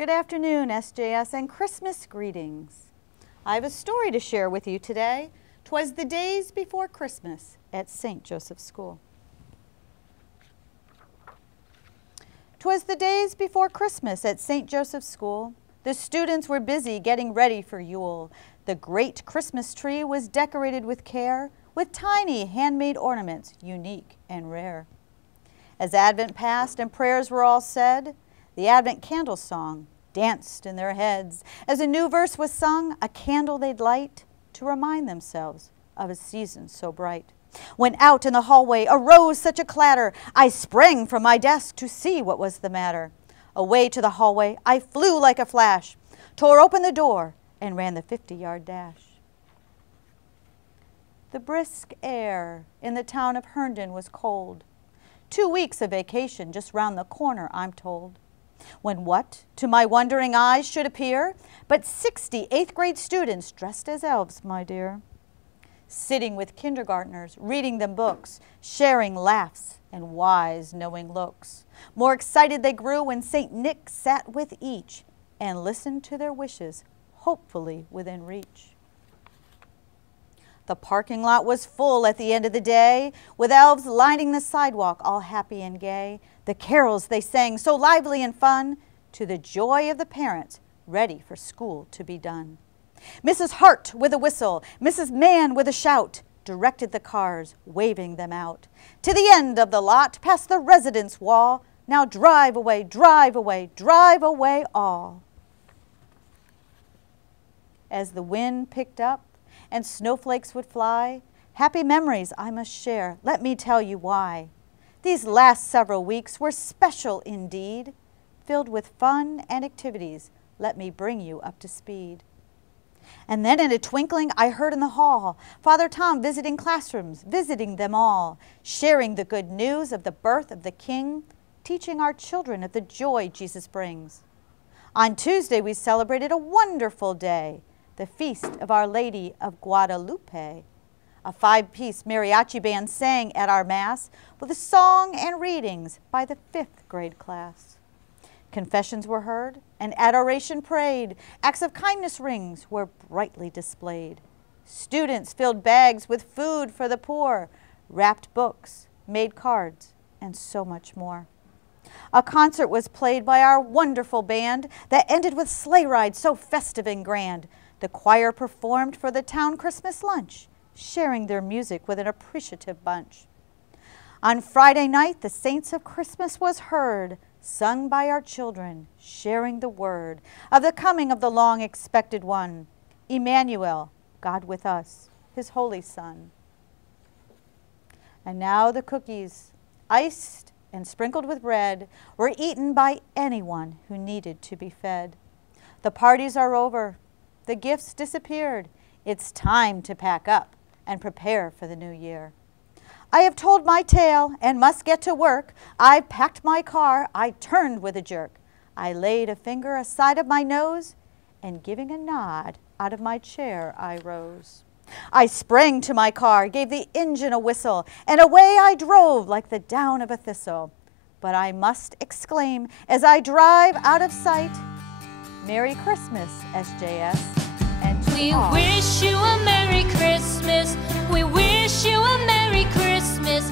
Good afternoon, SJS, and Christmas greetings. I have a story to share with you today. 'Twas the days before Christmas at St. Joseph's School. 'Twas the days before Christmas at St. Joseph's School. The students were busy getting ready for Yule. The great Christmas tree was decorated with care, with tiny handmade ornaments, unique and rare. As Advent passed and prayers were all said, the Advent candle song danced in their heads. As a new verse was sung, a candle they'd light to remind themselves of a season so bright. When out in the hallway arose such a clatter, I sprang from my desk to see what was the matter. Away to the hallway I flew like a flash, tore open the door, and ran the 50-yard dash. The brisk air in the town of Herndon was cold. 2 weeks of vacation just round the corner, I'm told. When what, to my wondering eyes, should appear but 60 8th-grade students dressed as elves, my dear. Sitting with kindergartners, reading them books, sharing laughs and wise, knowing looks. More excited they grew when St. Nick sat with each and listened to their wishes, hopefully within reach. The parking lot was full at the end of the day, with elves lining the sidewalk, all happy and gay. The carols they sang so lively and fun, to the joy of the parents, ready for school to be done. Mrs. Hart with a whistle, Mrs. Mann with a shout, directed the cars, waving them out. To the end of the lot, past the residence wall, now drive away, drive away, drive away all. As the wind picked up and snowflakes would fly, happy memories I must share, let me tell you why. These last several weeks were special indeed, filled with fun and activities. Let me bring you up to speed. And then in a twinkling I heard in the hall Father Tom visiting classrooms, visiting them all, sharing the good news of the birth of the King, teaching our children of the joy Jesus brings. On Tuesday we celebrated a wonderful day, the feast of Our Lady of Guadalupe. A 5-piece mariachi band sang at our Mass with a song and readings by the 5th grade class. Confessions were heard and adoration prayed. Acts of kindness rings were brightly displayed. Students filled bags with food for the poor, wrapped books, made cards, and so much more. A concert was played by our wonderful band that ended with sleigh rides so festive and grand. The choir performed for the town Christmas lunch, sharing their music with an appreciative bunch. On Friday night, the Saints of Christmas was heard, sung by our children, sharing the word of the coming of the long-expected one, Emmanuel, God with us, his holy Son. And now the cookies, iced and sprinkled with bread, were eaten by anyone who needed to be fed. The parties are over. The gifts disappeared. It's time to pack up and prepare for the new year. I have told my tale and must get to work. I've packed my car. I turned with a jerk. I laid a finger aside of my nose, and giving a nod, out of my chair I rose. I sprang to my car, gave the engine a whistle, and away I drove like the down of a thistle. But I must exclaim as I drive out of sight, Merry Christmas, SJS, and to we all. wish you a Merry Christmas. We wish you a Merry Christmas.